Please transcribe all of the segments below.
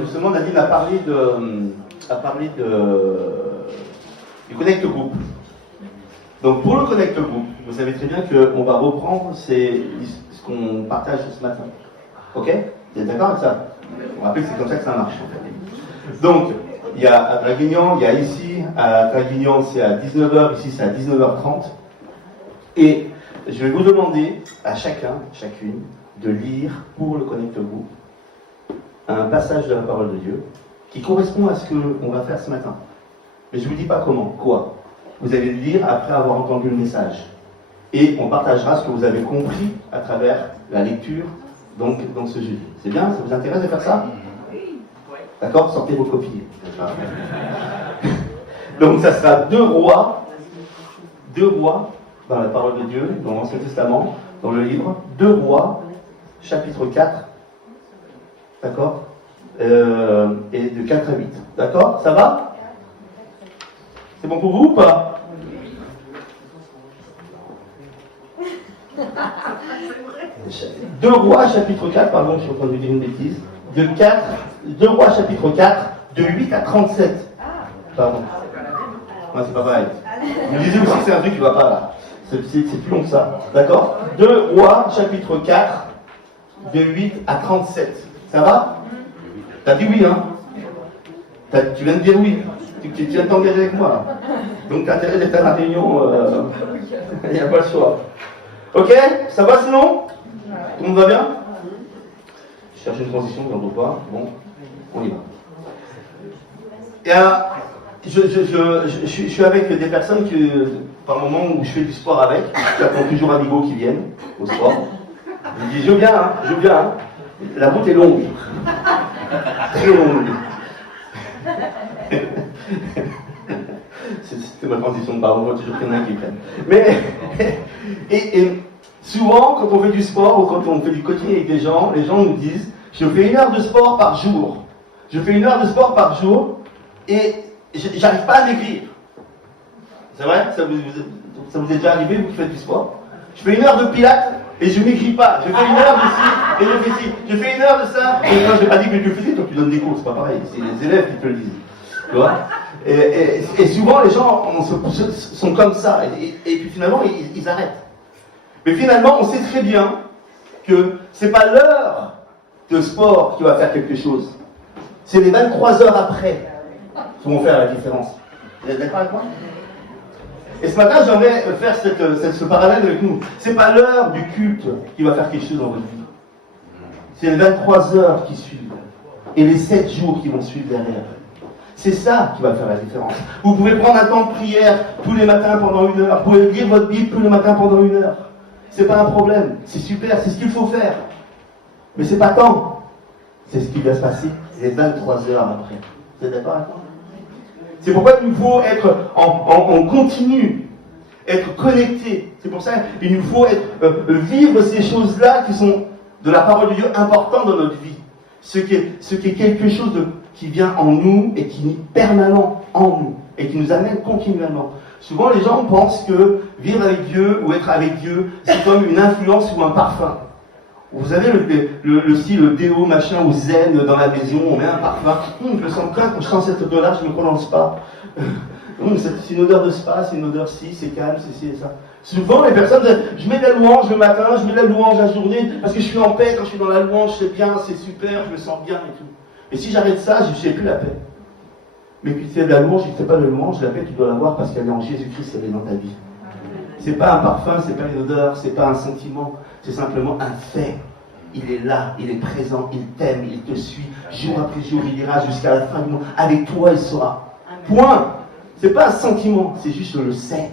justement, Nadine a parlé du Connect Group. Donc pour le Connect Group, vous savez très bien qu'on va reprendre ce qu'on partage ce matin. Ok? Vous êtes d'accord avec ça? On rappelle que c'est comme ça que ça marche. Donc, il y a à Draguignan, il y a ici, à Draguignan c'est à 19h, ici c'est à 19h30. Et je vais vous demander à chacune, de lire pour le Connect Group un passage de la parole de Dieu qui correspond à ce qu'on va faire ce matin. Mais je ne vous dis pas comment, quoi. Vous allez le lire après avoir entendu le message. Et on partagera ce que vous avez compris à travers la lecture donc, dans ce jeudi. C'est bien? Ça vous intéresse de faire ça? D'accord? Sortez vos copies. Donc ça sera deux rois dans la parole de Dieu, dans l'Ancien Testament, dans le livre, 2 Rois, chapitre 4, d'accord, et de 4 à 8, d'accord, ça va? C'est bon pour vous ou pas? Deux Rois, chapitre 4, pardon, je suis en train de dire une bêtise, 2 Rois, chapitre 4, de 8 à 37, pardon. Non, c'est pas pareil. Vous me disiez aussi que c'est un truc qui va pas là. C'est plus long que ça. D'accord? 2 Rois, chapitre 4, de 8 à 37. Ça va? T'as dit oui, hein? Tu viens de dire oui. Tu viens de t'engager avec moi, là. Donc t'as intérêt d'être à la réunion. Il n'y a pas le choix. Ok? Ça va sinon? Tout le monde va bien? Je cherche une transition, j'en vois pas. Bon, on y va. Et je suis avec des personnes que, par le moment où je fais du sport avec, j'attends toujours un bigot qui viennent au sport. Je dis, je viens, hein. La route est longue. Très longue. C'était ma transition de parole, on voit toujours qu'il y en a un qui prenne. Mais, et souvent, quand on fait du sport ou quand on fait du coaching avec des gens, les gens nous disent, je fais 1 heure de sport par jour. Je fais 1 heure de sport par jour et j'arrive pas à maigrir. C'est vrai? Ça vous est déjà arrivé, vous qui faites du sport? Je fais 1 heure de pilates et je maigris pas. Je fais 1 heure de ci et je fais ci. Je fais 1 heure de ça. Et moi, je n'ai pas dit que tu faisais, toi tu donnes des cours, c'est pas pareil. C'est les élèves qui te le disent. Tu vois? Et souvent, les gens sont comme ça. Et puis finalement, ils arrêtent. Mais finalement, on sait très bien que c'est pas l'heure de sport qui va faire quelque chose. C'est les 23 heures après qui vont faire la différence. Vous êtes d'accord avec moi? Et ce matin, j'aimerais faire ce parallèle avec nous. C'est pas l'heure du culte qui va faire quelque chose dans votre vie. C'est les 23 heures qui suivent. Et les 7 jours qui vont suivre derrière. C'est ça qui va faire la différence. Vous pouvez prendre un temps de prière tous les matins pendant 1 heure. Vous pouvez lire votre Bible tous les matins pendant 1 heure. C'est pas un problème. C'est super, c'est ce qu'il faut faire. Mais c'est pas tant. C'est ce qui va se passer les 23 heures après. Vous êtes d'accord avec moi? C'est pourquoi il nous faut être en continu, être connecté. C'est pour ça qu'il nous faut vivre ces choses-là qui sont de la parole de Dieu importantes dans notre vie. Ce qui est quelque chose qui vient en nous et qui est permanent en nous et qui nous amène continuellement. Souvent les gens pensent que vivre avec Dieu ou être avec Dieu, c'est comme une influence ou un parfum. Vous avez le style déo, machin, ou zen dans la maison, on met un parfum. Je me sens bien quand je sens cette odeur-là, je me prends dans le spa. C'est une odeur de spa, c'est une odeur c'est calme, c'est ci et ça. Souvent, les personnes disent, je mets de la louange le matin, je mets de la louange la journée, parce que je suis en paix, quand je suis dans la louange, c'est bien, c'est super, je me sens bien et tout. Et si j'arrête ça, je n'ai plus la paix. Mais puis c'est de la louange, si tu ne sais pas de louange, la paix, tu dois l'avoir parce qu'elle est en Jésus-Christ, elle est dans ta vie. C'est pas un parfum, c'est pas une odeur, c'est pas un sentiment, c'est simplement un fait. Il est là, il est présent, il t'aime, il te suit, jour après jour, il ira jusqu'à la fin du monde. Avec toi, il sera. Point. C'est pas un sentiment, c'est juste je le sais.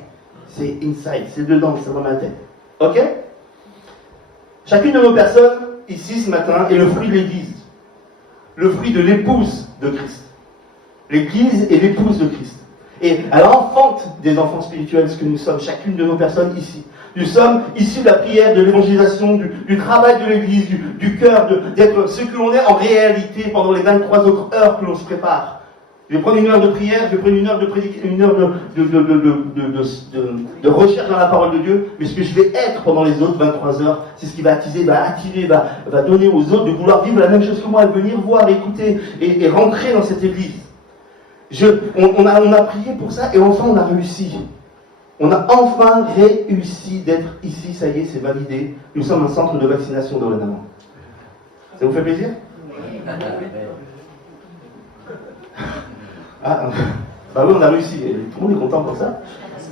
C'est inside, c'est dedans, c'est dans ma tête. Ok? Chacune de nos personnes, ici ce matin, est le fruit de l'Église. Le fruit de l'épouse de Christ. L'Église est l'épouse de Christ. Et elle enfante des enfants spirituels, ce que nous sommes, chacune de nos personnes ici. Nous sommes issus de la prière, de l'évangélisation, du travail de l'Église, du cœur, d'être ce que l'on est en réalité pendant les 23 autres heures que l'on se prépare. Je vais prendre une heure de prière, je vais prendre une heure de prédication, une heure de recherche dans la parole de Dieu, mais ce que je vais être pendant les autres 23 heures, c'est ce qui va attiser, va donner aux autres de vouloir vivre la même chose que moi, et venir voir, écouter et rentrer dans cette église. On a prié pour ça et enfin on a réussi. On a enfin réussi d'être ici, ça y est, c'est validé. Nous sommes un centre de vaccination dorénavant. Ça vous fait plaisir? Ah, bah oui, on a réussi. Tout le monde est content pour ça.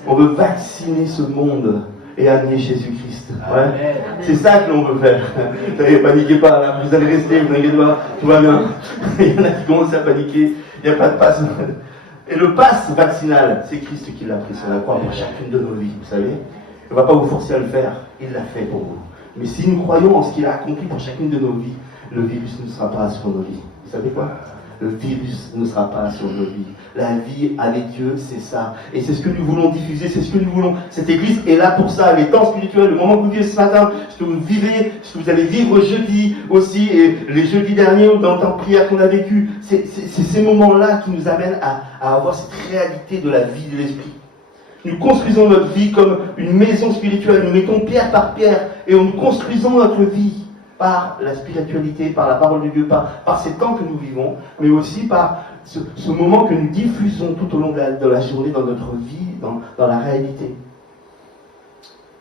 On veut vacciner ce monde et amener Jésus-Christ. Ouais. C'est ça que l'on veut faire. Ne paniquez pas, là. Vous allez rester, vous inquiétez pas, tout va bien. Il y en a qui commencent à paniquer. Il n'y a pas de passe. Et le passe vaccinal, c'est Christ qui l'a pris sur la croix pour chacune de nos vies, vous savez. Il ne va pas vous forcer à le faire, il l'a fait pour vous. Mais si nous croyons en ce qu'il a accompli pour chacune de nos vies, le virus ne sera pas sur nos vies. Vous savez quoi? Le virus ne sera pas sur nos vies. La vie avec Dieu, c'est ça. Et c'est ce que nous voulons diffuser, c'est ce que nous voulons. Cette église est là pour ça. Les temps spirituels, le moment que vous vivez ce matin, ce que vous vivez, ce que vous allez vivre jeudi aussi, et les jeudis derniers, ou dans le temps de prière qu'on a vécu, c'est ces moments-là qui nous amènent à avoir cette réalité de la vie de l'esprit. Nous construisons notre vie comme une maison spirituelle. Nous mettons pierre par pierre et nous construisons notre vie par la spiritualité, par la parole de Dieu, par ces temps que nous vivons, mais aussi par ce moment que nous diffusons tout au long de la journée dans notre vie, dans la réalité.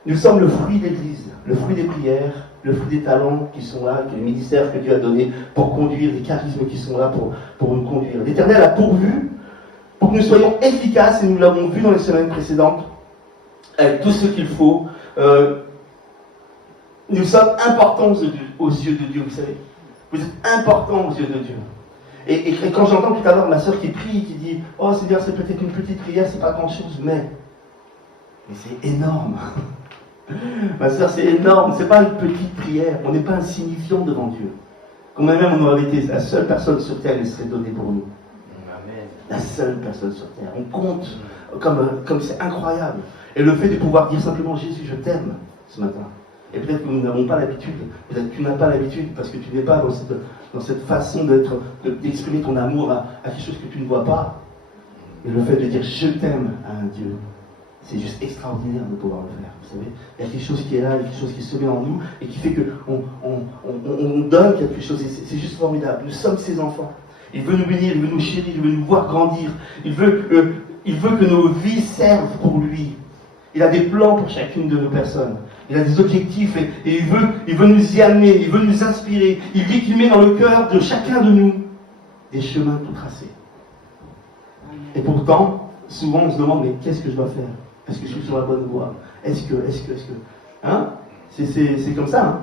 Nous sommes le fruit de l'Église, le fruit des prières, le fruit des talents qui sont là, les ministères que Dieu a donnés pour conduire, les charismes qui sont là pour nous conduire. L'Éternel a pourvu pour que nous soyons efficaces, et nous l'avons vu dans les semaines précédentes, avec tout ce qu'il faut. Nous sommes importants aux yeux de Dieu, vous savez. Vous êtes importants aux yeux de Dieu. Et quand j'entends tout à l'heure ma soeur qui prie, qui dit « Oh Seigneur, c'est peut-être une petite prière, c'est pas grand-chose, mais c'est énorme. » Ma soeur, c'est énorme, c'est pas une petite prière, on n'est pas insignifiant devant Dieu. Quand même on aurait été la seule personne sur terre, elle serait donnée pour nous. Amen. La seule personne sur terre. On compte comme c'est incroyable. Et le fait de pouvoir dire simplement « Jésus, je t'aime » ce matin. Et peut-être que nous n'avons pas l'habitude, peut-être que tu n'as pas l'habitude, parce que tu n'es pas dans cette façon d'exprimer ton amour à quelque chose que tu ne vois pas. Mais le fait de dire je t'aime à un Dieu, c'est juste extraordinaire de pouvoir le faire. Vous savez, il y a quelque chose qui est là, il y a quelque chose qui se met en nous et qui fait qu'on donne quelque chose. Et c'est juste formidable. Nous sommes ses enfants. Il veut nous bénir, il veut nous chérir, il veut nous voir grandir. Il veut que nos vies servent pour lui. Il a des plans pour chacune de nos personnes. Il a des objectifs et il veut nous y amener, il veut nous inspirer. Il dit qu'il met dans le cœur de chacun de nous des chemins tout tracés. Et pourtant, souvent on se demande, mais qu'est-ce que je dois faire? Est-ce que je suis sur la bonne voie? Est-ce que... Hein? C'est comme ça, hein?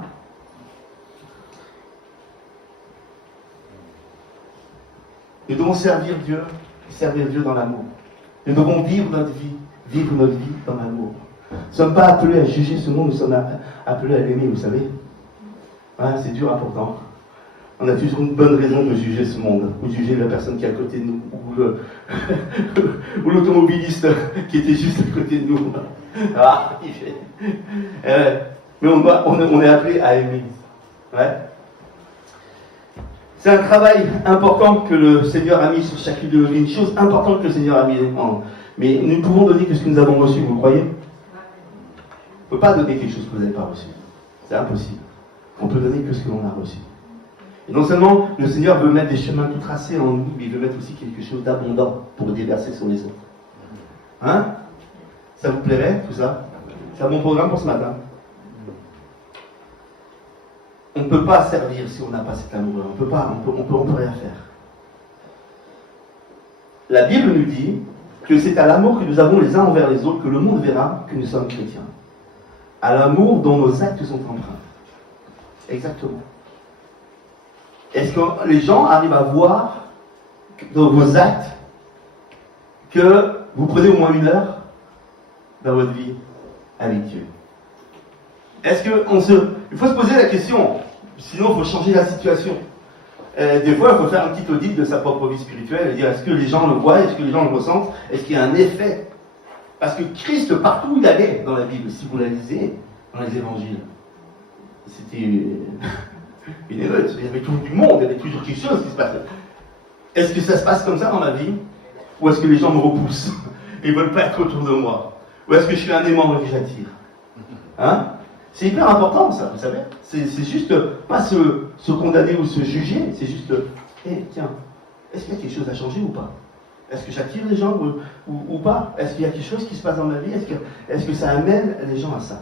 Nous devons servir Dieu dans l'amour. Nous devons vivre notre vie dans l'amour. Nous ne sommes pas appelés à juger ce monde, nous sommes appelés à l'aimer, vous savez. Ouais, c'est dur pourtant. On a toujours une bonne raison de juger ce monde, ou de juger la personne qui est à côté de nous, ou l'automobiliste qui était juste à côté de nous. Ah, mais on est appelé à aimer. Ouais. C'est un travail important que le Seigneur a mis sur chacune de nous, une chose importante que le Seigneur a mis en. Mais nous ne pouvons donner que ce que nous avons reçu, vous croyez? On ne peut pas donner quelque chose que vous n'avez pas reçu. C'est impossible. On peut donner que ce que l'on a reçu. Et non seulement le Seigneur veut mettre des chemins tout tracés en nous, mais il veut mettre aussi quelque chose d'abondant pour déverser sur les autres. Hein? Ça vous plairait, tout ça? C'est un bon programme pour ce matin. On ne peut pas servir si on n'a pas cet amour-là. On peut rien faire. La Bible nous dit que c'est à l'amour que nous avons les uns envers les autres que le monde verra que nous sommes chrétiens. À l'amour dont nos actes sont empreints. Exactement. Est-ce que les gens arrivent à voir dans vos actes que vous prenez au moins une heure dans votre vie avec Dieu? Est-ce que il faut se poser la question, sinon il faut changer la situation. Des fois, il faut faire un petit audit de sa propre vie spirituelle et dire est-ce que les gens le voient, est-ce que les gens le ressentent, est-ce qu'il y a un effet? Parce que Christ, partout où il allait dans la Bible, si vous la lisez dans les évangiles, c'était une émeute. Il y avait toujours du monde, il y avait toujours quelque chose qui se passait. Est-ce que ça se passe comme ça dans ma vie? Ou est-ce que les gens me repoussent et veulent pas être autour de moi? Ou est-ce que je suis un aimant que j'attire? Hein? C'est hyper important ça, vous savez. C'est juste pas se condamner ou se juger, c'est juste, tiens, est-ce qu'il y a quelque chose à changer ou pas? Est-ce que j'attire les gens ou pas? Est-ce qu'il y a quelque chose qui se passe dans ma vie? Est-ce que ça amène les gens à ça?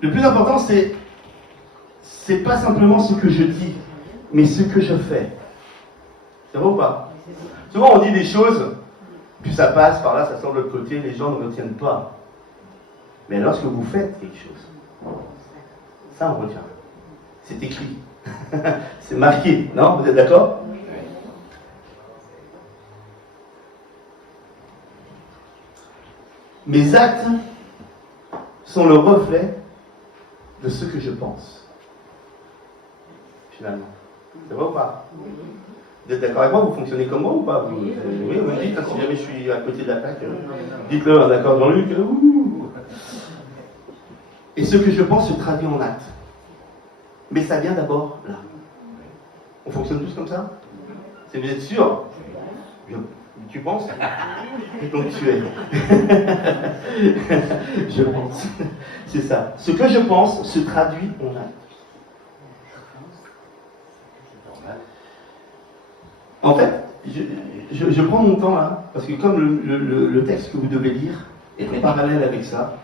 Le plus important, c'est pas simplement ce que je dis, mais ce que je fais. C'est vrai ou pas? Souvent on dit des choses, puis ça passe par là, ça sort de l'autre côté, les gens ne retiennent pas. Mais lorsque vous faites quelque chose, ça on retient. C'est écrit. C'est marqué, non? Vous êtes d'accord? Mes actes sont le reflet de ce que je pense. Finalement. C'est vrai ou pas? Vous êtes d'accord avec moi? Vous fonctionnez comme moi ou pas? Oui, vous me dites, hein, si jamais je suis à côté de l'attaque, dites-le, hein, d'accord, Jean-Luc. Et ce que je pense se traduit en actes. Mais ça vient d'abord là. On fonctionne tous comme ça? Vous êtes sûr? Tu penses? Donc tu es. Je pense. C'est ça. Ce que je pense se traduit en actes. En fait, je prends mon temps là, parce que comme le texte que vous devez lire est en parallèle avec ça,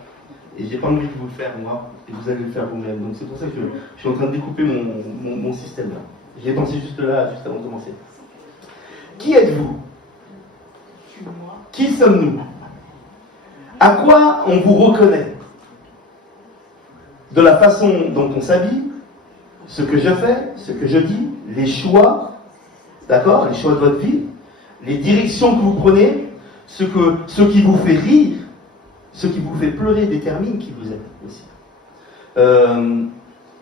et j'ai pas envie de vous le faire moi, et vous allez le faire vous-même. Donc c'est pour ça que je suis en train de découper mon système là. J'y ai pensé juste là, juste avant de commencer. Qui êtes-vous? Qui sommes-nous? À quoi on vous reconnaît? De la façon dont on s'habille, ce que je fais, ce que je dis, les choix, d'accord, les choix de votre vie, les directions que vous prenez, ce qui vous fait rire, ce qui vous fait pleurer détermine qui vous êtes aussi.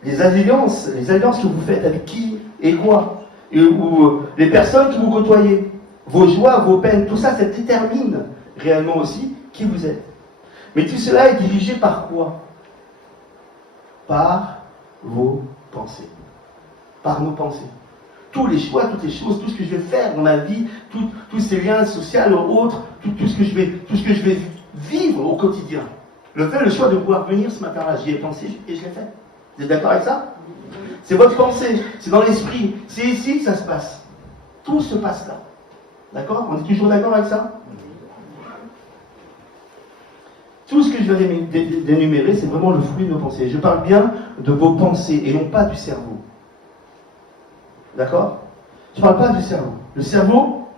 Les alliances que vous faites avec qui et quoi, ou les personnes que vous côtoyez, vos joies, vos peines, tout ça détermine réellement aussi qui vous êtes. Mais tout cela est dirigé par quoi? Par vos pensées. Par nos pensées. Tous les choix, toutes les choses, tout ce que je vais faire dans ma vie, tous ces liens sociaux ou autres, tout ce que je vais vivre au quotidien. Le choix de pouvoir venir ce matin-là, j'y ai pensé et je l'ai fait. Vous êtes d'accord avec ça? C'est votre pensée, c'est dans l'esprit, c'est ici que ça se passe. Tout se passe là. D'accord? On est toujours d'accord avec ça? Tout ce que je viens d'énumérer, c'est vraiment le fruit de nos pensées. Je parle bien de vos pensées et non pas du cerveau. D'accord? Je ne parle pas du cerveau. Le cerveau,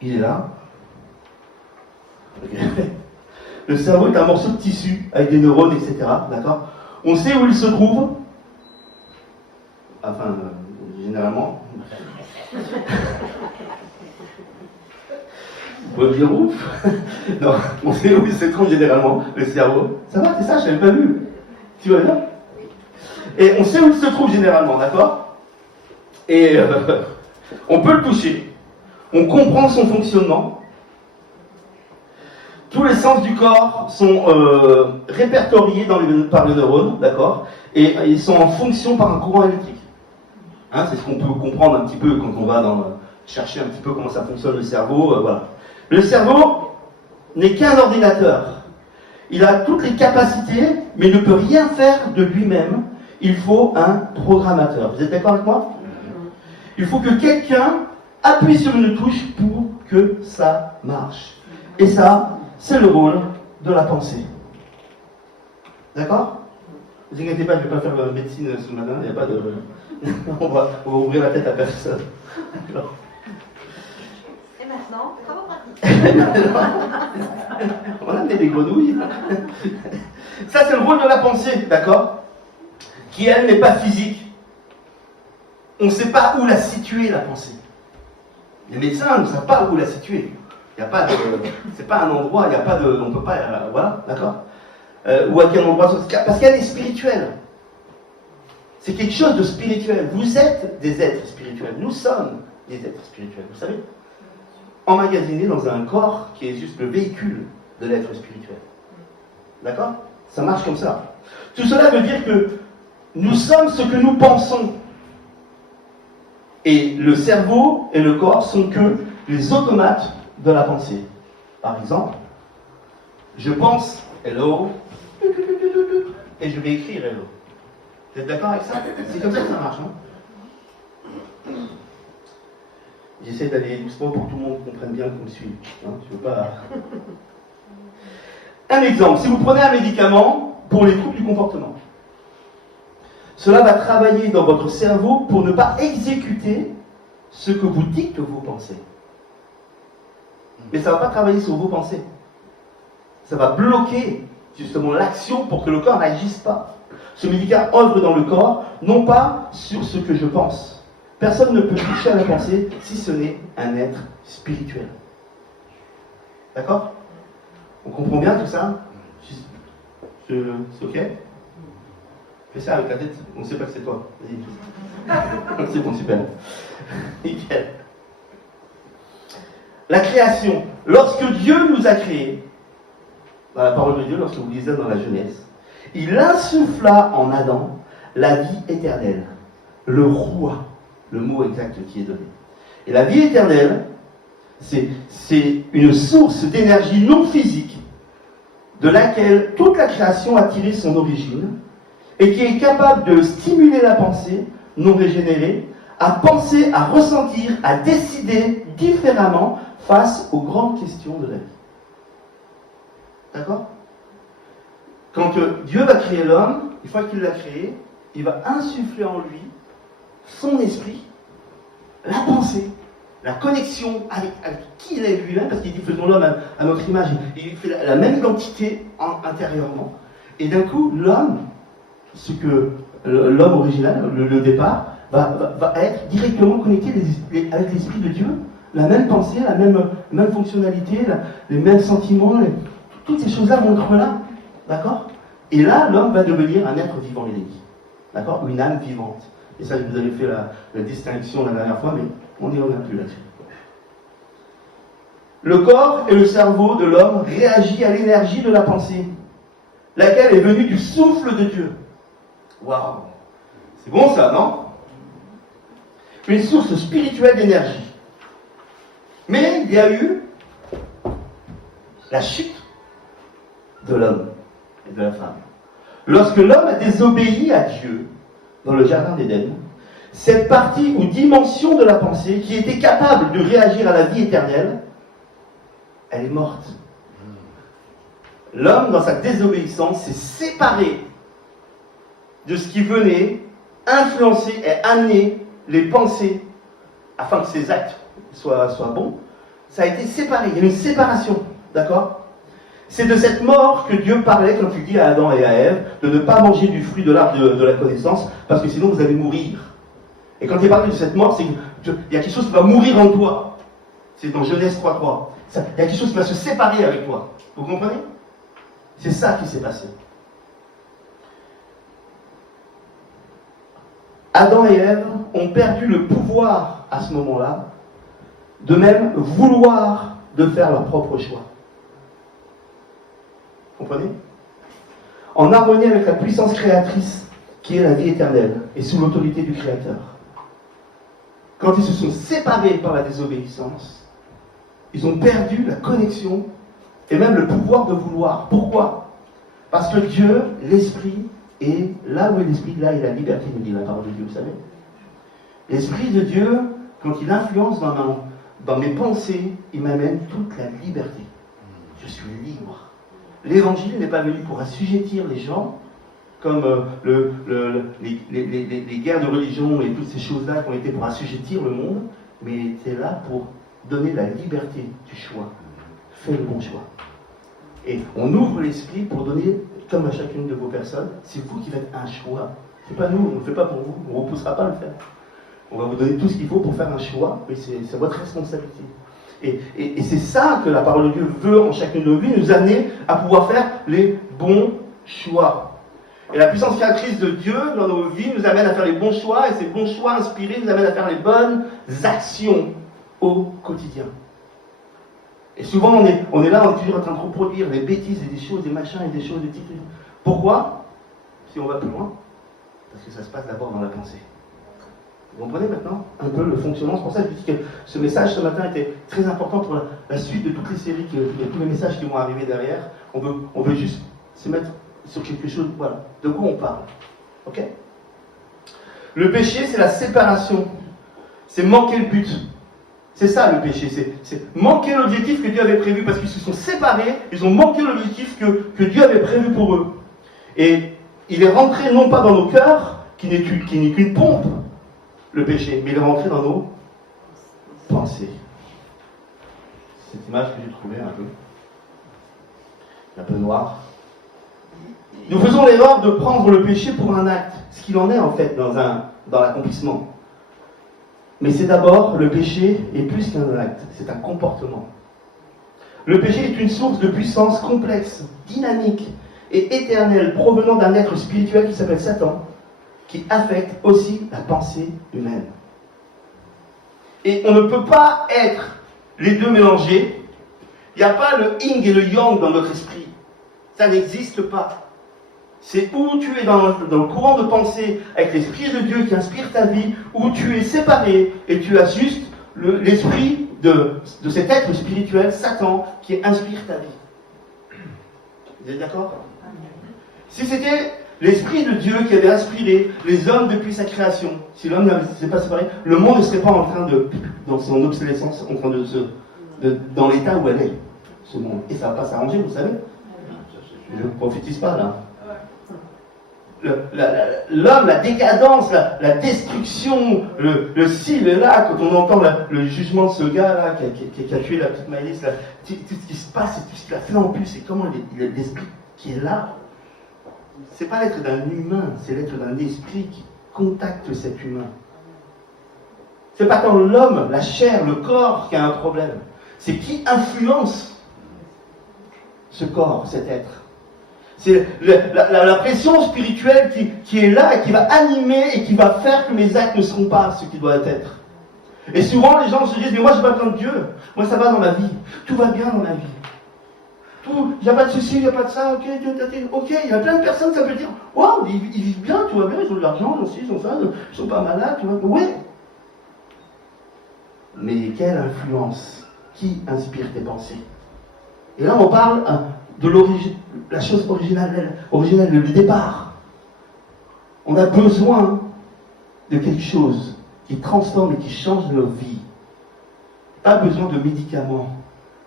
il est là. Le cerveau est un morceau de tissu avec des neurones, etc. D'accord? On sait où il se trouve. Enfin, généralement. Vous pouvez dire ouf? Non, on sait où il se trouve généralement, le cerveau. Ça va, c'est ça, je l'avais pas vu. Tu vois bien? Et on sait où il se trouve généralement, d'accord? Et on peut le toucher. On comprend son fonctionnement. Tous les sens du corps sont répertoriés par le neurone, d'accord? Et ils sont en fonction par un courant électrique. Hein, c'est ce qu'on peut comprendre un petit peu quand on va chercher un petit peu comment ça fonctionne le cerveau. Voilà. Le cerveau n'est qu'un ordinateur. Il a toutes les capacités, mais ne peut rien faire de lui-même. Il faut un programmateur. Vous êtes d'accord avec moi? Il faut que quelqu'un appuie sur une touche pour que ça marche. Et ça, c'est le rôle de la pensée. D'accord? Ne vous inquiétez pas, je ne vais pas faire médecine ce matin, il n'y a pas de... on va ouvrir la tête à personne. D'accord. Et maintenant, travaux pratiques. On a des grenouilles. Ça, c'est le rôle de la pensée, d'accord? Qui, elle, n'est pas physique. On ne sait pas où la situer, la pensée. Les médecins ne savent pas où la situer. Il n'y a pas de... C'est pas un endroit, il n'y a pas de... On ne peut pas... voilà, d'accord? Ou à quel endroit... Parce qu'elle est spirituelle. C'est quelque chose de spirituel. Vous êtes des êtres spirituels. Nous sommes des êtres spirituels. Vous savez? Emmagasinés dans un corps qui est juste le véhicule de l'être spirituel. D'accord? Ça marche comme ça. Tout cela veut dire que nous sommes ce que nous pensons. Et le cerveau et le corps sont que les automates de la pensée. Par exemple, je pense hello et je vais écrire hello. Vous êtes d'accord avec ça? C'est comme ça que ça marche, hein? J'essaie d'aller doucement pour que tout le monde comprenne bien qu'on me suit. Hein, je veux pas. Un exemple, si vous prenez un médicament pour les troubles du comportement, cela va travailler dans votre cerveau pour ne pas exécuter ce que vous dites que vous pensez. Mais ça ne va pas travailler sur vos pensées. Ça va bloquer justement l'action pour que le corps n'agisse pas. Ce médicament œuvre dans le corps, non pas sur ce que je pense. Personne ne peut toucher à la pensée si ce n'est un être spirituel. D'accord? On comprend bien tout ça? C'est ok? Fais ça avec la tête, on ne sait pas que c'est toi. Vas-y. C'est bon, super. Nickel. La création. Lorsque Dieu nous a créés, dans la parole de Dieu, lorsque vous lisez dans la Genèse, il insuffla en Adam la vie éternelle, le roi, le mot exact qui est donné. Et la vie éternelle, c'est une source d'énergie non physique de laquelle toute la création a tiré son origine et qui est capable de stimuler la pensée non régénérée à penser, à ressentir, à décider différemment face aux grandes questions de la vie. D'accord? Quand Dieu va créer l'homme, une fois qu'il l'a créé, il va insuffler en lui son esprit, la pensée, la connexion avec qui il est lui-même, parce qu'il dit faisons l'homme à notre image, il fait la même identité intérieurement. Et d'un coup, l'homme, ce que l'homme original, le départ, va être directement connecté avec l'esprit de Dieu, la même pensée, la même fonctionnalité, les mêmes sentiments, toutes ces choses-là vont être là. D'accord? Et là, l'homme va devenir un être vivant, il est dit. D'accord? Une âme vivante. Et ça, je vous avais fait la distinction la dernière fois, mais on n'y revient plus là-dessus. Le corps et le cerveau de l'homme réagissent à l'énergie de la pensée, laquelle est venue du souffle de Dieu. Waouh! C'est bon ça, non? Une source spirituelle d'énergie. Mais il y a eu la chute de l'homme et de la femme. Lorsque l'homme a désobéi à Dieu dans le jardin d'Éden, cette partie ou dimension de la pensée qui était capable de réagir à la vie éternelle, elle est morte. L'homme, dans sa désobéissance, s'est séparé de ce qui venait influencer et amener les pensées afin que ses actes soient bons. Ça a été séparé, il y a une séparation, d'accord? C'est de cette mort que Dieu parlait quand il dit à Adam et à Ève de ne pas manger du fruit de l'arbre de la connaissance, parce que sinon vous allez mourir. Et quand il parle de cette mort, c'est qu'il y a quelque chose qui va mourir en toi. C'est dans Genèse 3.3. Il y a quelque chose qui va se séparer avec toi. Vous comprenez? C'est ça qui s'est passé. Adam et Ève ont perdu le pouvoir à ce moment-là, de même vouloir de faire leur propre choix. Vous comprenez? En harmonie avec la puissance créatrice qui est la vie éternelle et sous l'autorité du Créateur. Quand ils se sont séparés par la désobéissance, ils ont perdu la connexion et même le pouvoir de vouloir. Pourquoi? Parce que Dieu, l'Esprit, est là où est l'Esprit, là est la liberté, nous dit la parole de Dieu, vous savez. L'Esprit de Dieu, quand il influence dans mes pensées, il m'amène toute la liberté. Je suis libre. L'évangile n'est pas venu pour assujettir les gens, comme les guerres de religion et toutes ces choses-là qui ont été pour assujettir le monde, mais il était là pour donner la liberté du choix. Fais le bon choix. Et on ouvre l'esprit pour donner, comme à chacune de vos personnes, c'est vous qui faites un choix. C'est pas nous, on ne le fait pas pour vous, on ne vous poussera pas à le faire. On va vous donner tout ce qu'il faut pour faire un choix, mais c'est votre responsabilité. Et c'est ça que la parole de Dieu veut en chacune de nos vies, nous amener à pouvoir faire les bons choix. Et la puissance créatrice de Dieu dans nos vies nous amène à faire les bons choix, et ces bons choix inspirés nous amènent à faire les bonnes actions au quotidien. Et souvent on est là, on est toujours en train de reproduire des bêtises et des choses, des machins et des choses, des petits trucs. Pourquoi? Si on va plus loin. Parce que ça se passe d'abord dans la pensée. Vous comprenez maintenant un peu le fonctionnement? C'est pour ça que je dis que ce message ce matin était très important pour la suite de toutes les séries, de tous les messages qui vont arriver derrière. On veut juste se mettre sur quelque chose, voilà, de quoi on parle. Ok? Le péché, c'est la séparation. C'est manquer le but. C'est ça le péché, c'est manquer l'objectif que Dieu avait prévu, parce qu'ils se sont séparés, ils ont manqué l'objectif que Dieu avait prévu pour eux. Et il est rentré non pas dans nos cœurs, qui n'est qu'une pompe, le péché, mais il est rentré dans nos pensées. Cette image que j'ai trouvée un peu noire. Nous faisons l'erreur de prendre le péché pour un acte, ce qu'il en est en fait dans l'accomplissement. Mais c'est d'abord, le péché est plus qu'un acte, c'est un comportement. Le péché est une source de puissance complexe, dynamique et éternelle, provenant d'un être spirituel qui s'appelle Satan, qui affecte aussi la pensée humaine. Et on ne peut pas être les deux mélangés. Il n'y a pas le yin et le yang dans notre esprit. Ça n'existe pas. C'est où tu es dans le courant de pensée avec l'Esprit de Dieu qui inspire ta vie, où tu es séparé et tu as juste l'esprit de cet être spirituel, Satan, qui inspire ta vie. Vous êtes d'accord? Si c'était l'Esprit de Dieu qui avait inspiré les hommes depuis sa création, si l'homme ne s'est pas séparé, le monde ne serait pas en train de, dans son obsolescence, en train dans l'état où elle est, ce monde. Et ça ne va pas s'arranger, vous savez. Je ne prophétise pas là. L'homme, la décadence, la destruction, le ci, le là, quand on entend le jugement de ce gars-là qui a tué la petite Maëlys, tout ce qui se passe et tout ce qu'il a fait en plus, et comment l'esprit qui est là, c'est pas l'être d'un humain, c'est l'être d'un esprit qui contacte cet humain. C'est pas tant l'homme, la chair, le corps qui a un problème, c'est qui influence ce corps, cet être. C'est la pression spirituelle qui est là et qui va animer et qui va faire que mes actes ne seront pas ce qu'ils doivent être. Et souvent, les gens se disent, mais moi, je n'ai pas besoin de Dieu. Moi, ça va dans ma vie. Tout va bien dans la vie. Il n'y a pas de souci, il n'y a pas de ça. Ok, il y a plein de personnes, ça peut dire, waouh, ils vivent bien, tout va bien, ils ont de l'argent, ils ont ça, ils ne sont pas malades, tu vois. Oui. Mais quelle influence? Qui inspire tes pensées? Et là, on parle de la chose originelle, le départ. On a besoin de quelque chose qui transforme et qui change nos vies. Pas besoin de médicaments,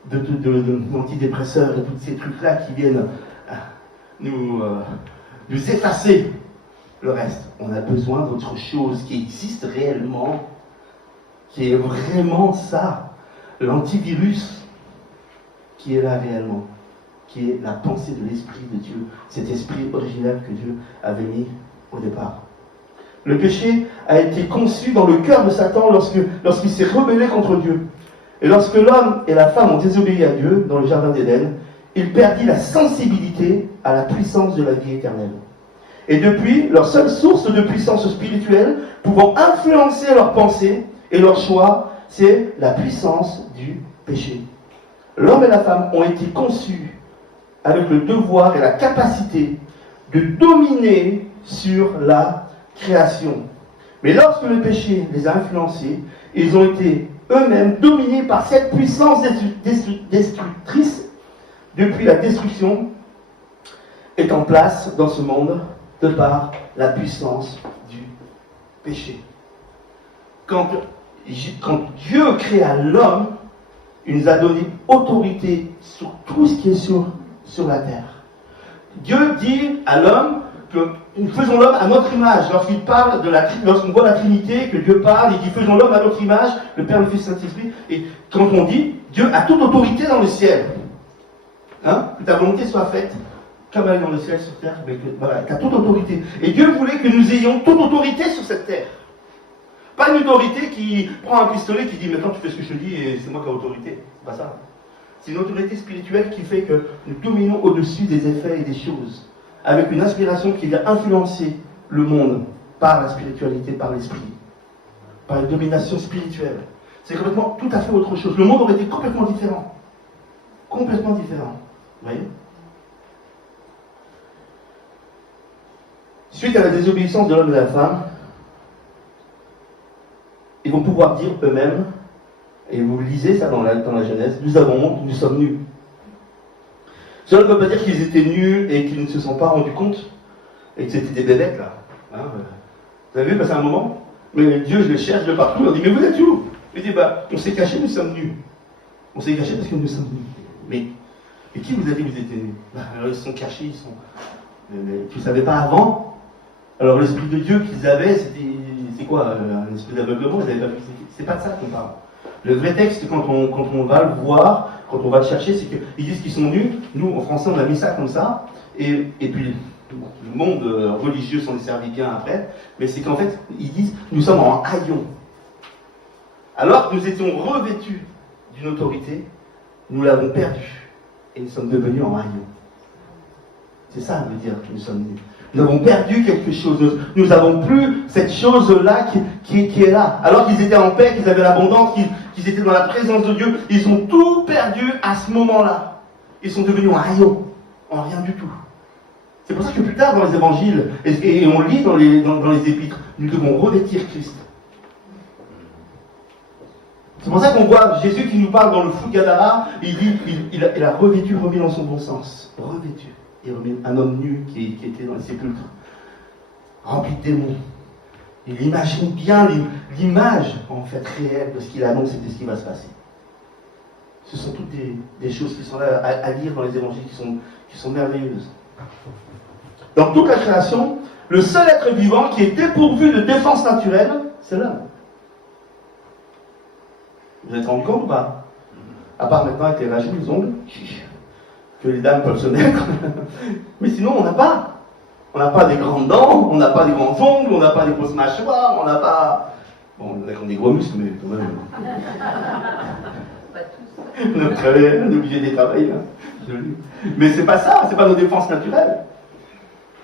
d'antidépresseurs et tous ces trucs-là qui viennent nous effacer le reste. On a besoin d'autre chose qui existe réellement, qui est vraiment ça, l'antivirus qui est là réellement, qui est la pensée de l'Esprit de Dieu, cet esprit original que Dieu avait mis au départ. Le péché a été conçu dans le cœur de Satan lorsqu'il s'est rebellé contre Dieu. Et lorsque l'homme et la femme ont désobéi à Dieu dans le jardin d'Éden, il perdit la sensibilité à la puissance de la vie éternelle. Et depuis, leur seule source de puissance spirituelle pouvant influencer leurs pensées et leurs choix, c'est la puissance du péché. L'homme et la femme ont été conçus avec le devoir et la capacité de dominer sur la création. Mais lorsque le péché les a influencés, ils ont été eux-mêmes dominés par cette puissance destructrice. Depuis, la destruction est en place dans ce monde de par la puissance du péché. Quand Dieu créa l'homme, il nous a donné autorité sur tout ce qui est sur la terre. Dieu dit à l'homme que nous faisons l'homme à notre image. Lorsqu'on voit la Trinité, que Dieu parle, il dit faisons l'homme à notre image, le Père, le Fils, le Saint-Esprit. Et quand on dit Dieu a toute autorité dans le ciel, que ta volonté soit faite, comme elle est dans le ciel, sur terre, mais voilà, tu as toute autorité. Et Dieu voulait que nous ayons toute autorité sur cette terre. Pas une autorité qui prend un pistolet qui dit maintenant tu fais ce que je te dis et c'est moi qui ai autorité. C'est pas ça. C'est une autorité spirituelle qui fait que nous dominons au-dessus des effets et des choses, avec une inspiration qui vient influencer le monde par la spiritualité, par l'esprit, par une domination spirituelle. C'est complètement tout à fait autre chose. Le monde aurait été complètement différent. Complètement différent. Vous voyez ? suite à la désobéissance de l'homme et de la femme, ils vont pouvoir dire eux-mêmes, et vous lisez ça dans la Genèse, nous avons honte, nous sommes nus. Cela ne veut pas dire qu'ils étaient nus et qu'ils ne se sont pas rendus compte, et que c'était des bébêtes là. Hein, vous avez vu passer un moment? Mais Dieu, je les cherche de partout, on dit, mais vous êtes où? Il dit, on s'est caché, nous sommes nus. On s'est caché parce que nous sommes nus. Mais qui vous a dit que vous étiez nus? Alors ils sont cachés, ils sont... Mais tu ne savais pas avant? Alors l'Esprit de Dieu qu'ils avaient, c'est quoi? Un esprit d'aveuglement, ils n'avaient pas vu. C'est pas de ça qu'on parle. Le vrai texte, quand on va le voir, quand on va le chercher, c'est qu'ils disent qu'ils sont nus. Nous, en français, on a mis ça comme ça. Et puis, le monde religieux s'en est servi bien après. Mais c'est qu'en fait, ils disent, nous sommes en haillons. Alors que nous étions revêtus d'une autorité, nous l'avons perdue. Et nous sommes devenus en haillons. C'est ça, veut dire que nous sommes nus. Nous avons perdu quelque chose. Nous n'avons plus cette chose-là qui est là. Alors qu'ils étaient en paix, qu'ils avaient l'abondance, qu'ils étaient dans la présence de Dieu, ils ont tout perdu à ce moment-là. Ils sont devenus en haillons, en rien du tout. C'est pour ça que plus tard dans les évangiles, et on lit dans les épîtres, nous devons revêtir Christ. C'est pour ça qu'on voit Jésus qui nous parle dans le flou de Gadara, il dit, il a revêtu, remis dans son bon sens. Revêtu. Il remet un homme nu qui était dans les sépulcres, rempli de démons. Il imagine bien l'image en fait réelle de ce qu'il annonce et de ce qui va se passer. Ce sont toutes des choses qui sont là à lire dans les évangiles qui sont merveilleuses. Dans toute la création, le seul être vivant qui est dépourvu de défense naturelle, c'est l'homme. Vous vous êtes rendu compte ou pas? À part maintenant avec les ragines, les ongles, que les dames peuvent se mettre. Mais sinon, on n'a pas. On n'a pas des grandes dents, on n'a pas des grands ongles, on n'a pas des grosses mâchoires, on n'a pas... Bon, on a quand même des gros muscles, mais quand même... Pas tous. On est obligé de les travailler. Hein. Mais c'est pas ça, c'est pas nos défenses naturelles.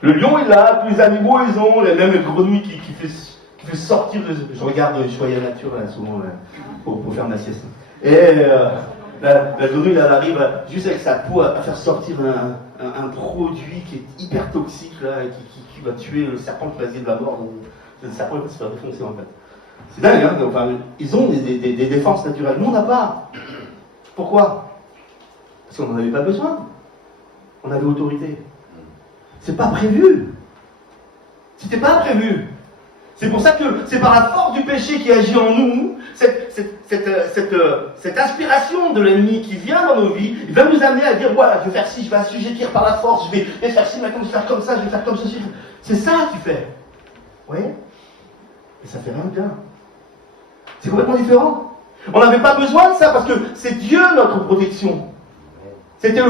Le lion est là, tous les animaux ils ont, même le grenouille qui fait sortir... Je regarde Choyer Nature là, souvent pour faire ma sieste. Et... La grenouille, elle arrive juste avec sa peau à faire sortir un produit qui est hyper toxique, là, qui va tuer le serpent qui va essayer de la mort. Le serpent il va se faire défoncer en fait. C'est dingue, hein. Enfin, ils ont des défenses naturelles. Nous, on n'a pas. Pourquoi? Parce qu'on n'en avait pas besoin. On avait autorité. C'est pas prévu. C'était pas prévu. C'est pour ça que c'est par la force du péché qui agit en nous, cette inspiration de l'ennemi qui vient dans nos vies, il va nous amener à dire, voilà, je vais faire ci, je vais assujettir par la force, je vais faire ci, maintenant je vais faire comme ça, je vais faire comme ceci. C'est ça qu'il fait. Vous voyez? Et ça fait rien de bien. C'est complètement différent. On n'avait pas besoin de ça parce que c'est Dieu notre protection. C'était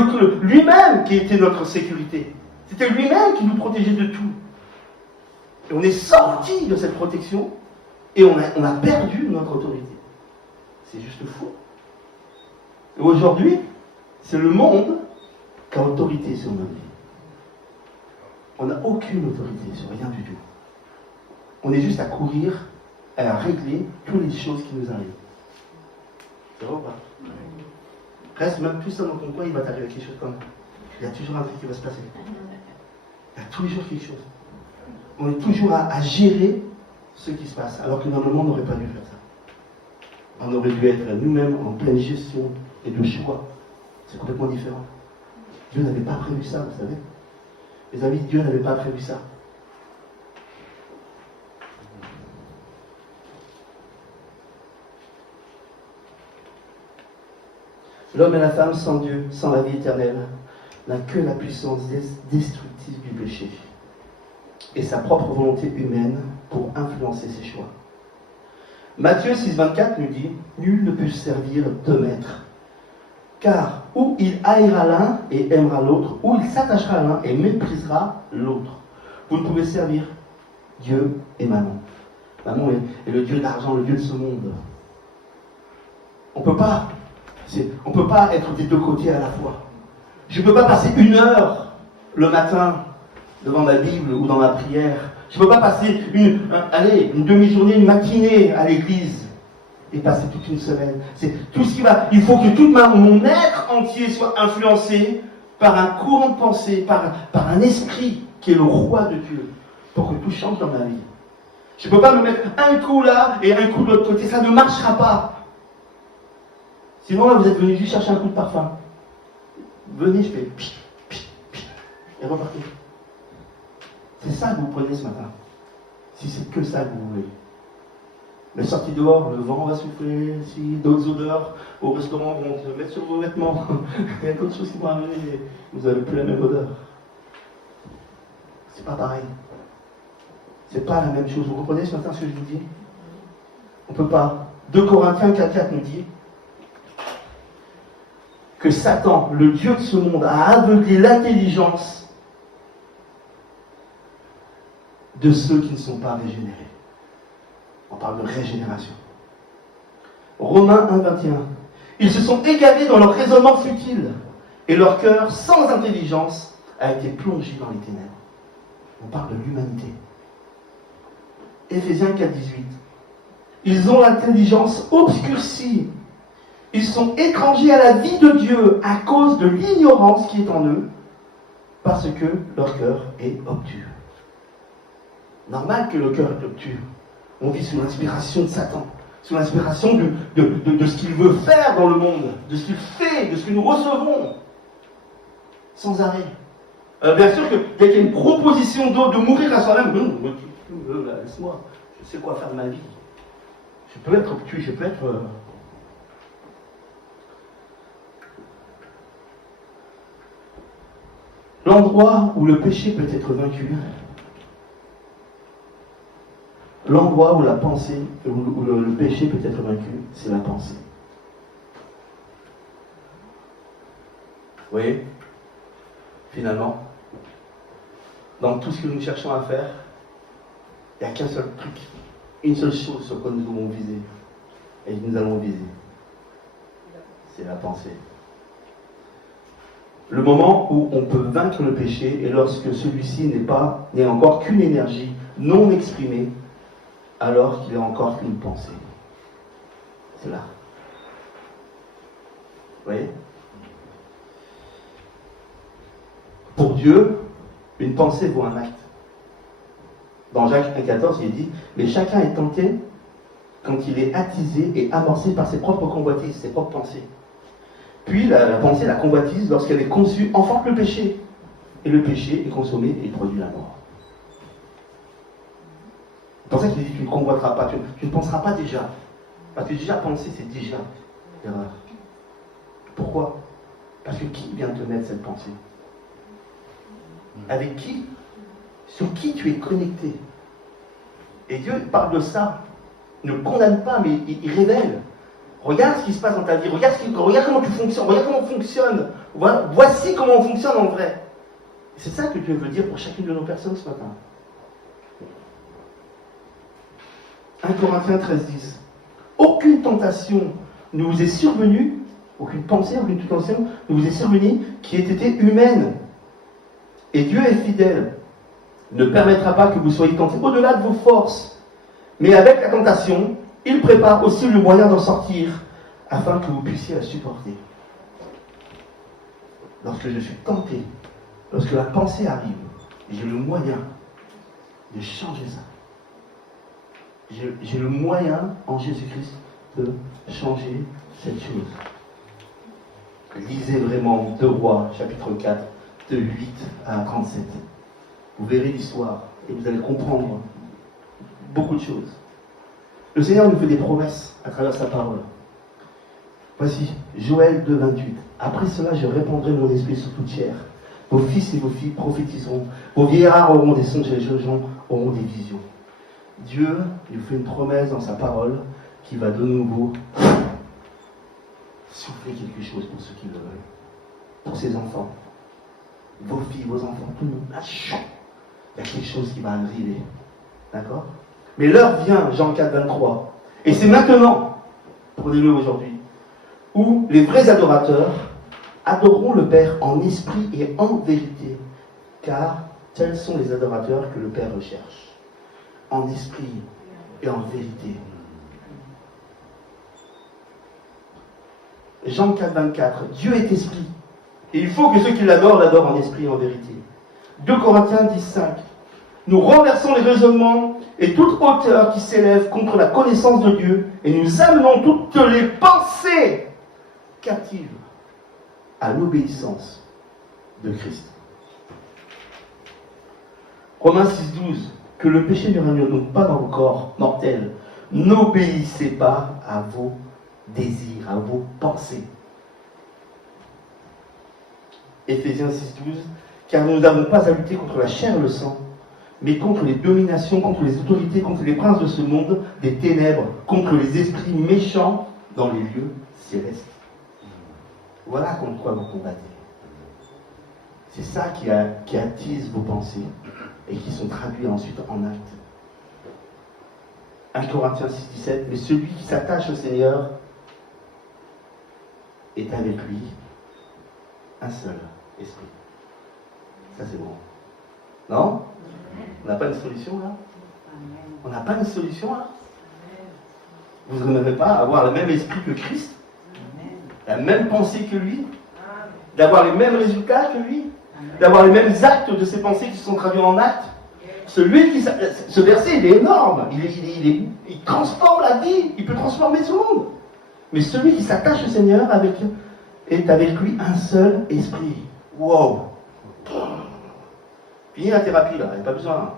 lui-même qui était notre sécurité. C'était lui-même qui nous protégeait de tout. Et on est sorti de cette protection et on a perdu notre autorité. C'est juste fou. Et aujourd'hui, c'est le monde qui a autorité sur notre vie. On n'a aucune autorité sur rien du tout. On est juste à courir et à régler toutes les choses qui nous arrivent. C'est vrai ou pas? Reste même tout seul dans ton coin, il va t'arriver quelque chose comme ça. Il y a toujours un truc qui va se passer. Il y a tous les jours quelque chose. On est toujours à gérer ce qui se passe, alors que normalement on n'aurait pas dû faire ça. On aurait dû être nous-mêmes en pleine gestion et de choix. C'est complètement différent. Dieu n'avait pas prévu ça, vous savez. Les amis, Dieu n'avait pas prévu ça. L'homme et la femme sans Dieu, sans la vie éternelle, n'a que la puissance destructive du péché et sa propre volonté humaine pour influencer ses choix. Matthieu 6,24 nous dit « Nul ne peut servir deux maîtres, car ou il haïra l'un et aimera l'autre, ou il s'attachera à l'un et méprisera l'autre. Vous ne pouvez servir Dieu et Mammon. Mammon est le Dieu d'argent, le Dieu de ce monde. On ne peut pas être des deux côtés à la fois. Je ne peux pas passer 1 heure le matin devant ma Bible ou dans ma prière. Je ne peux pas passer une demi-journée, une matinée à l'église et passer toute une semaine. C'est tout ce qui va. Il faut que tout mon être entier soit influencé par un courant de pensée, par un esprit qui est le roi de Dieu. pour que tout change dans ma vie. Je ne peux pas me mettre un coup là et un coup de l'autre côté, ça ne marchera pas. Sinon, là, vous êtes venu juste chercher un coup de parfum. Venez, je fais pit, pit, pit, et repartez. C'est ça que vous prenez ce matin. Si c'est que ça que vous voulez. Mais sorti dehors, le vent va souffler, si d'autres odeurs au restaurant vont se mettre sur vos vêtements. Il y a d'autres choses qui vont arriver et vous n'avez plus la même odeur. C'est pas pareil. C'est pas la même chose. Vous comprenez ce matin ce que je vous dis? On ne peut pas. 2 Corinthiens 4,4 nous dit que Satan, le Dieu de ce monde, a aveuglé l'intelligence de ceux qui ne sont pas régénérés. On parle de régénération. Romains 1,21. Ils se sont égarés dans leur raisonnement futile, et leur cœur, sans intelligence, a été plongé dans les ténèbres. On parle de l'humanité. Éphésiens 4,18. Ils ont l'intelligence obscurcie. Ils sont étrangers à la vie de Dieu à cause de l'ignorance qui est en eux, parce que leur cœur est obtus. Normal que le cœur est obtus. On vit sous l'inspiration de Satan, sous l'inspiration de ce qu'il veut faire dans le monde, de ce qu'il fait, de ce que nous recevons, sans arrêt. Bien sûr qu'il y a une proposition de mourir à soi-même. Laisse-moi, je sais quoi faire de ma vie. Je peux être obtus, je peux être... L'endroit où le péché peut être vaincu, l'endroit où la pensée, où le péché peut être vaincu, c'est la pensée. Vous voyez? Finalement, dans tout ce que nous cherchons à faire, il n'y a qu'un seul truc, une seule chose sur quoi nous devons viser, et nous allons viser. C'est la pensée. Le moment où on peut vaincre le péché est lorsque celui-ci n'est encore qu'une énergie non exprimée, alors qu'il est encore qu'une pensée. C'est là. Vous voyez? Pour Dieu, une pensée vaut un acte. Dans Jacques 1,14, il est dit, mais chacun est tenté quand il est attisé et amorcé par ses propres convoitises, ses propres pensées. Puis la pensée, la convoitise, lorsqu'elle est conçue, enfante le péché. Et le péché est consommé et produit la mort. C'est pour ça qu'il dit tu ne convoiteras pas, tu ne penseras pas déjà. Parce que déjà penser, c'est déjà l'erreur. Pourquoi? Parce que qui vient te mettre cette pensée? Avec qui? Sur qui tu es connecté? Et Dieu parle de ça. Ne condamne pas, mais il révèle. Regarde ce qui se passe dans ta vie, regarde comment tu fonctionnes, regarde comment on fonctionne. Voici comment on fonctionne en vrai. Et c'est ça que Dieu veut dire pour chacune de nos personnes ce matin. 1 Corinthiens 13,10. Aucune tentation ne vous est survenue, aucune pensée, aucune tentation ne vous est survenue qui ait été humaine. Et Dieu est fidèle, ne permettra pas que vous soyez tentés au-delà de vos forces. Mais avec la tentation, il prépare aussi le moyen d'en sortir, afin que vous puissiez la supporter. Lorsque je suis tenté, lorsque la pensée arrive, j'ai le moyen de changer ça. J'ai le moyen, en Jésus-Christ, de changer cette chose. Lisez vraiment 2 Rois, chapitre 4, de 8 à 37. Vous verrez l'histoire et vous allez comprendre beaucoup de choses. Le Seigneur nous fait des promesses à travers sa parole. Voici, Joël 2, 28. Après cela, je répandrai mon esprit sur toute chair. Vos fils et vos filles prophétiseront. Vos vieillards auront des songes et les jeunes gens auront des visions. Dieu nous fait une promesse dans sa parole qui va de nouveau souffler quelque chose pour ceux qui le veulent. Pour ses enfants. Vos filles, vos enfants, tout le monde. Il y a quelque chose qui va arriver. D'accord? Mais l'heure vient, Jean 4, 23. Et c'est maintenant, prenez-le aujourd'hui, où les vrais adorateurs adoreront le Père en esprit et en vérité. Car tels sont les adorateurs que le Père recherche. En esprit et en vérité. Jean 4, 24. Dieu est esprit. Et il faut que ceux qui l'adorent en esprit et en vérité. 2 Corinthiens 10, 5. nous renversons les raisonnements et toute hauteur qui s'élève contre la connaissance de Dieu et nous amenons toutes les pensées captives à l'obéissance de Christ. Romains 6,12, que le péché ne règne donc pas dans vos corps mortels. N'obéissez pas à vos désirs, à vos pensées. Éphésiens 6,12, car nous n'avons pas à lutter contre la chair et le sang, mais contre les dominations, contre les autorités, contre les princes de ce monde, des ténèbres, contre les esprits méchants dans les lieux célestes. Voilà contre quoi vous combattez. C'est ça qui attise vos pensées et qui sont traduits ensuite en actes. 1 Corinthiens 6,17, mais celui qui s'attache au Seigneur est avec lui un seul esprit. Ça c'est bon. Non? On n'a pas une solution là? On n'a pas une solution là? Vous n'aimeriez pas avoir le même esprit que Christ? La même pensée que lui? D'avoir les mêmes résultats que lui? D'avoir les mêmes actes de ses pensées qui sont traduits en actes? Ce verset, il est énorme. Il transforme la vie. Il peut transformer ce monde. Mais celui qui s'attache au Seigneur est avec lui un seul esprit. Wow! Fini la thérapie, là. Il n'y a pas besoin.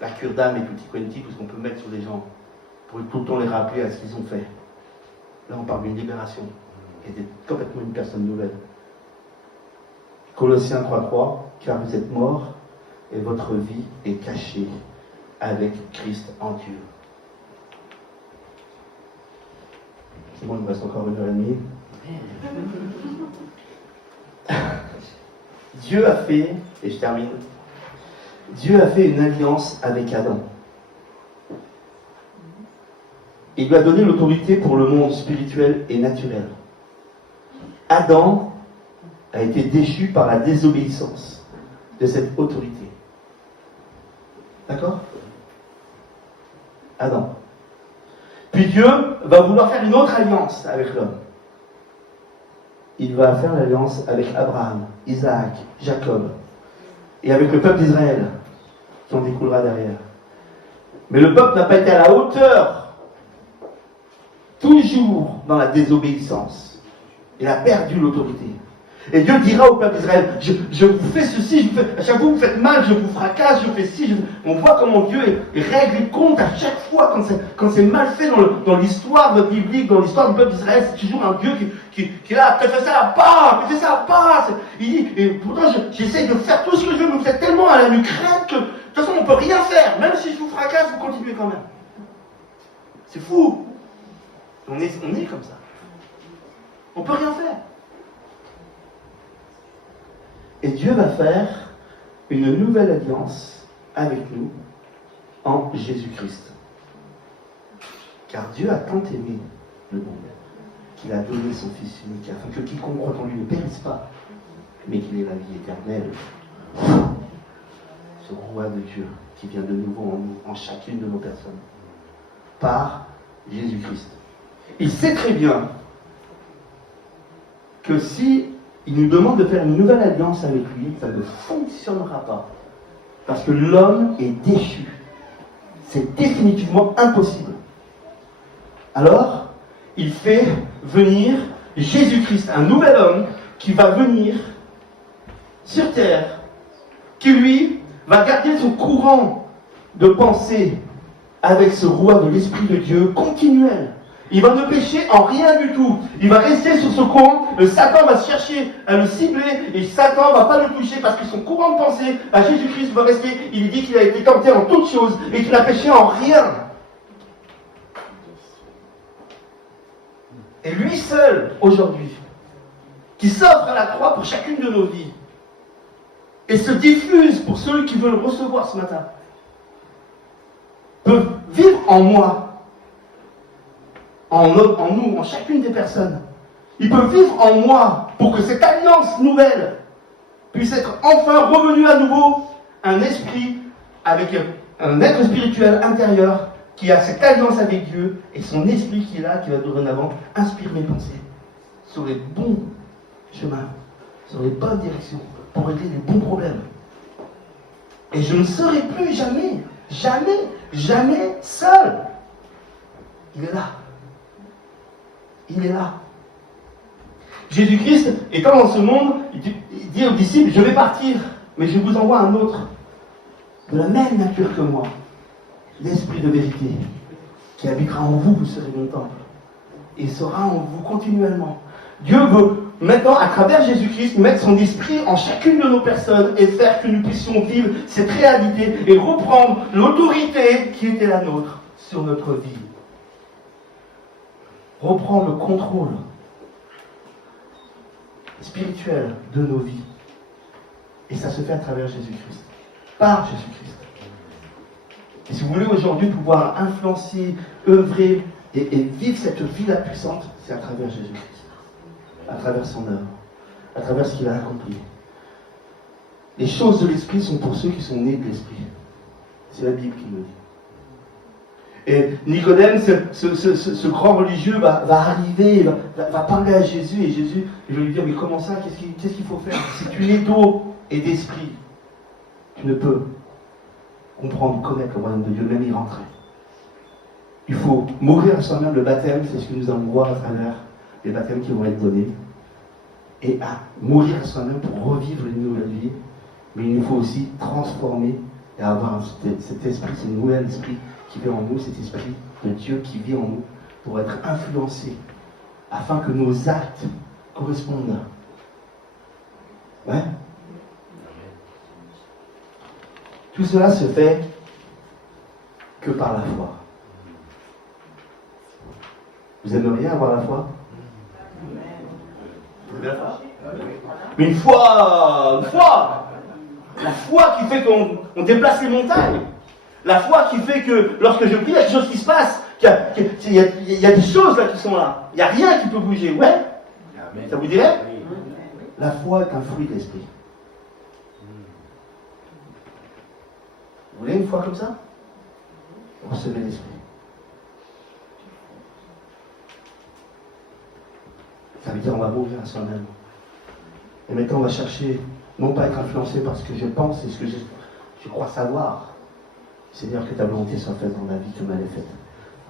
La cure d'âme et tutti quanti, tout ce qu'on peut mettre sur les gens pour tout le temps les rappeler à ce qu'ils ont fait. Là, on parle d'une libération. Qui était complètement une personne nouvelle. Colossiens 3,3, car vous êtes morts et votre vie est cachée avec Christ en Dieu. C'est bon, il me reste encore 1h30. Dieu a fait, et je termine, Dieu a fait une alliance avec Adam. Il lui a donné l'autorité pour le monde spirituel et naturel. Adam a été déchu par la désobéissance de cette autorité. D'accord? Adam. Puis Dieu va vouloir faire une autre alliance avec l'homme. Il va faire l'alliance avec Abraham, Isaac, Jacob, et avec le peuple d'Israël, qui en découlera derrière. Mais le peuple n'a pas été à la hauteur, toujours dans la désobéissance. Il a perdu l'autorité. Et Dieu dira au peuple d'Israël, je vous fais ceci, à chaque fois que vous faites mal, je vous fracasse, je fais ci. On voit comment Dieu règle les comptes à chaque fois quand c'est mal fait dans l'histoire biblique, dans l'histoire du peuple d'Israël. C'est toujours un Dieu qui est là, tu fais ça à part, tu fais ça à part. Il dit, et pourtant j'essaye de faire tout ce que je veux, mais vous êtes tellement à la nuque crête que de toute façon on ne peut rien faire. Même si je vous fracasse, vous continuez quand même. C'est fou. On est comme ça. On ne peut rien faire. Et Dieu va faire une nouvelle alliance avec nous en Jésus-Christ. Car Dieu a tant aimé le monde qu'il a donné son Fils unique, afin que quiconque croit en lui ne périsse pas, mais qu'il ait la vie éternelle. Ce roi de Dieu qui vient de nouveau en nous, en chacune de nos personnes, par Jésus-Christ. Il sait très bien que si il nous demande de faire une nouvelle alliance avec lui, ça ne fonctionnera pas. Parce que l'homme est déchu. C'est définitivement impossible. Alors, il fait venir Jésus-Christ, un nouvel homme, qui va venir sur terre, qui lui va garder son courant de pensée avec ce roi de l'Esprit de Dieu continuel. Il va ne pécher en rien du tout. Il va rester sur ce courant. Le Satan va chercher à le cibler et Satan ne va pas le toucher parce que son courant de pensée à Jésus-Christ va rester. Il dit qu'il a été tenté en toutes choses et qu'il n'a péché en rien. Et lui seul, aujourd'hui, qui s'offre à la croix pour chacune de nos vies et se diffuse pour ceux qui veulent le recevoir ce matin, peut vivre en moi. En nous, en chacune des personnes. Il peut vivre en moi pour que cette alliance nouvelle puisse être enfin revenue à nouveau un esprit avec un être spirituel intérieur qui a cette alliance avec Dieu et son esprit qui est là, qui va dorénavant inspirer mes pensées sur les bons chemins, sur les bonnes directions pour régler les bons problèmes. Et je ne serai plus jamais, jamais, jamais seul. Il est là. Il est là. Jésus-Christ, étant dans ce monde, il dit aux disciples, je vais partir, mais je vous envoie un autre, de la même nature que moi, l'Esprit de vérité, qui habitera en vous, vous serez mon temple, et sera en vous continuellement. Dieu veut maintenant, à travers Jésus-Christ, mettre son esprit en chacune de nos personnes et faire que nous puissions vivre cette réalité et reprendre l'autorité qui était la nôtre sur notre vie. Reprendre le contrôle spirituel de nos vies. Et ça se fait à travers Jésus-Christ. Par Jésus-Christ. Et si vous voulez aujourd'hui pouvoir influencer, œuvrer et vivre cette vie-là puissante, c'est à travers Jésus-Christ. À travers son œuvre. À travers ce qu'il a accompli. Les choses de l'Esprit sont pour ceux qui sont nés de l'Esprit. C'est la Bible qui le dit. Et Nicodème, ce grand religieux, va arriver, va parler à Jésus, et Jésus, je vais lui dire, mais comment ça, qu'est-ce qu'il faut faire? Si tu es d'eau et d'esprit, tu ne peux comprendre, connaître le royaume de Dieu, même y rentrer. Il faut mourir à soi-même. Le baptême, c'est ce que nous allons voir à travers les baptêmes qui vont être donnés. Et à mourir à soi-même pour revivre une nouvelle vie. Mais il nous faut aussi transformer et avoir cet esprit, ce nouvel esprit qui vit en nous, cet esprit de Dieu qui vit en nous, pour être influencé, afin que nos actes correspondent. Ouais. Tout cela se fait que par la foi. Vous aimeriez avoir la foi? Mais une foi, la foi qui fait qu'on déplace les montagnes. La foi qui fait que lorsque je prie, il y a quelque chose qui se passe. Il y a des choses là qui sont là. Il n'y a rien qui peut bouger. Ouais. Ça vous dirait? La foi est un fruit de l'esprit. Vous voulez une foi comme ça? Recevez l'esprit. Ça veut dire on va mourir à soi-même. Et maintenant on va chercher, non pas être influencé par ce que je pense et ce que je crois savoir. Seigneur, que ta volonté soit faite dans ma vie comme elle est faite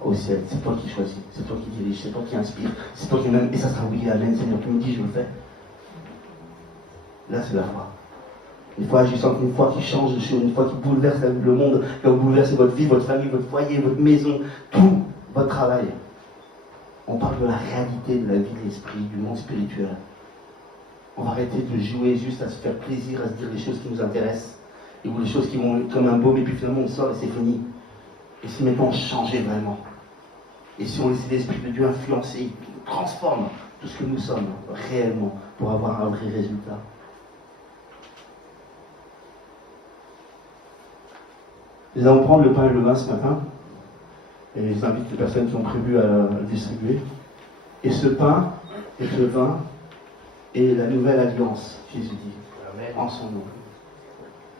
au ciel. C'est toi qui choisis, c'est toi qui dirige, c'est toi qui inspire, c'est toi qui m'aime. Et ça sera oui, amen, Seigneur. Tu me dis, je le fais. Là, c'est la foi. Une foi agissante, une foi qui change de choses, une foi qui bouleverse le monde, qui va bouleverser votre vie, votre famille, votre foyer, votre maison, tout votre travail. On parle de la réalité de la vie de l'esprit, du monde spirituel. On va arrêter de jouer juste à se faire plaisir, à se dire les choses qui nous intéressent. Et ou les choses qui vont comme un baume, et puis finalement on sort et c'est fini. Et si maintenant on changeait vraiment, et si on laissait l'Esprit de Dieu influencer, il transforme tout ce que nous sommes réellement pour avoir un vrai résultat. Nous allons prendre le pain et le vin ce matin, et je invite les personnes qui ont prévu à le distribuer. Et ce pain et ce vin est la nouvelle alliance, Jésus dit, Amen. En son nom.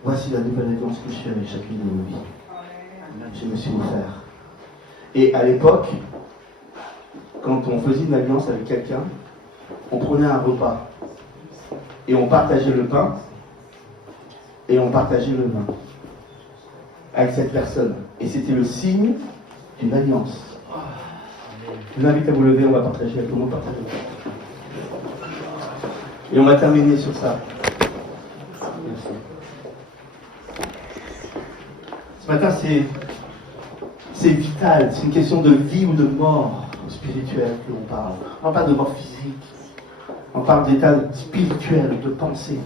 Voici la nouvelle alliance que je fais avec chacune de nos vies. Je me suis offert. Et à l'époque, quand on faisait une alliance avec quelqu'un, on prenait un repas. Et on partageait le pain. Et on partageait le vin. Avec cette personne. Et c'était le signe d'une alliance. Je vous invite à vous lever, on va partager avec tout le monde. Et on va terminer sur ça. Merci. Ce matin, c'est vital, c'est une question de vie ou de mort spirituelle que l'on parle. On parle de mort physique, on parle d'état spirituel, de pensée,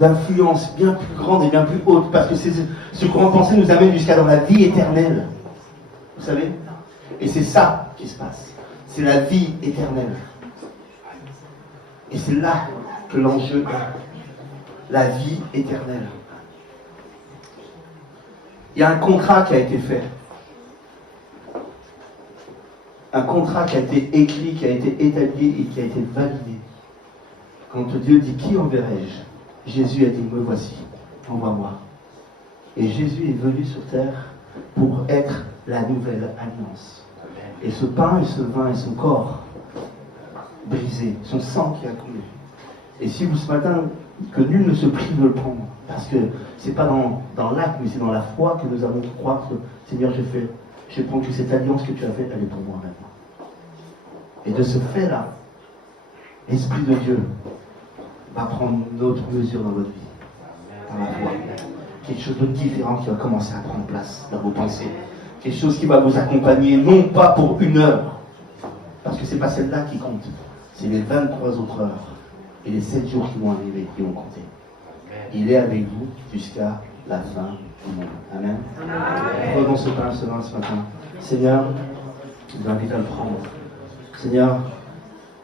d'influence bien plus grande et bien plus haute, parce que ce courant de pensée nous amène jusqu'à dans la vie éternelle. Vous savez? Et c'est ça qui se passe. C'est la vie éternelle. Et c'est là que l'enjeu est. La vie éternelle. Il y a un contrat qui a été fait. Un contrat qui a été écrit, qui a été établi et qui a été validé. Quand Dieu dit, qui enverrai-je? Jésus a dit, me voici, envoie-moi. Et Jésus est venu sur terre pour être la nouvelle alliance. Et ce pain et ce vin et son corps brisé, son sang qui a coulé. Et si vous ce matin, que nul ne se prive de le prendre, Parce que c'est pas dans l'acte, mais c'est dans la foi que nous avons croire que, Seigneur, je prends que cette alliance que tu as faite, elle est pour moi maintenant. Et de ce fait-là, l'Esprit de Dieu va prendre une autre mesure dans votre vie, dans la foi. Quelque chose de différent qui va commencer à prendre place dans vos pensées. Quelque chose qui va vous accompagner, non pas pour une heure, parce que c'est pas celle-là qui compte. C'est les 23 autres heures et les 7 jours qui vont arriver, qui vont compter. Il est avec vous jusqu'à la fin du monde. Amen. Prenons ce pain, ce matin. Seigneur, je vous invite à le prendre. Seigneur,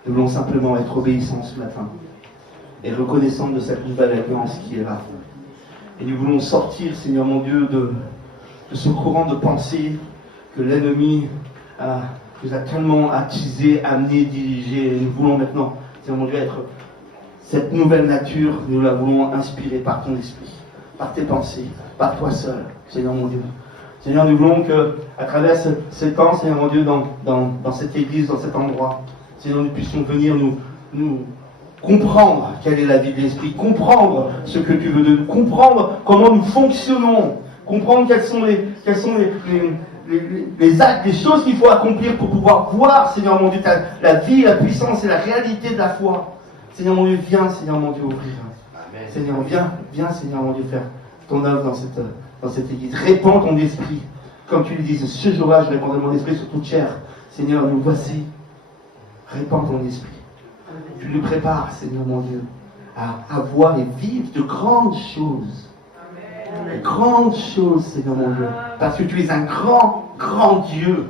nous voulons simplement être obéissants ce matin et reconnaissants de cette nouvelle alliance qui est là. Et nous voulons sortir, Seigneur mon Dieu, de ce courant de pensée que l'ennemi nous a tellement attisé, amené, dirigé. Et nous voulons maintenant, Seigneur mon Dieu, être cette nouvelle nature, nous la voulons inspirer par ton esprit, par tes pensées, par toi seul, Seigneur mon Dieu. Seigneur, nous voulons que, à travers ces temps, Seigneur mon Dieu, dans cette église, dans cet endroit, Seigneur, nous puissions venir nous comprendre quelle est la vie de l'esprit, comprendre ce que tu veux de nous, comprendre comment nous fonctionnons, comprendre quels sont les actes, les choses qu'il faut accomplir pour pouvoir voir, Seigneur mon Dieu, la vie, la puissance et la réalité de la foi. Seigneur mon Dieu, viens, Seigneur mon Dieu, ouvrir. Seigneur, viens, Seigneur mon Dieu, faire ton œuvre dans cette église. Répands ton esprit. Comme tu le dis, ce jour-là, je répandrai mon esprit sur toute chair. Seigneur, nous voici. Répands ton esprit. Tu nous prépares, Seigneur mon Dieu, à voir et vivre de grandes choses. De grandes choses, Seigneur mon Dieu. Parce que tu es un grand, grand Dieu.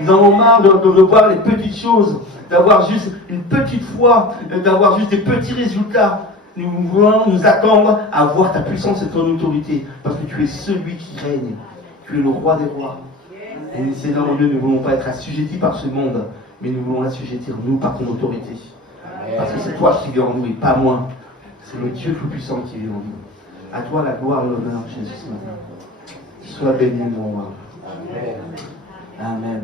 Nous en avons marre de voir les petites choses, d'avoir juste une petite foi, d'avoir juste des petits résultats. Nous voulons nous attendre à voir ta puissance et ton autorité. Parce que tu es celui qui règne. Tu es le roi des rois. Et Seigneur mon Dieu, nous ne voulons pas être assujettis par ce monde, mais nous voulons assujettir nous par ton autorité. Parce que c'est toi qui vis en nous et pas moi. C'est le Dieu tout-puissant qui vit en nous. À toi la gloire et l'honneur, Jésus. Sois béni, mon roi. Amen. Amen.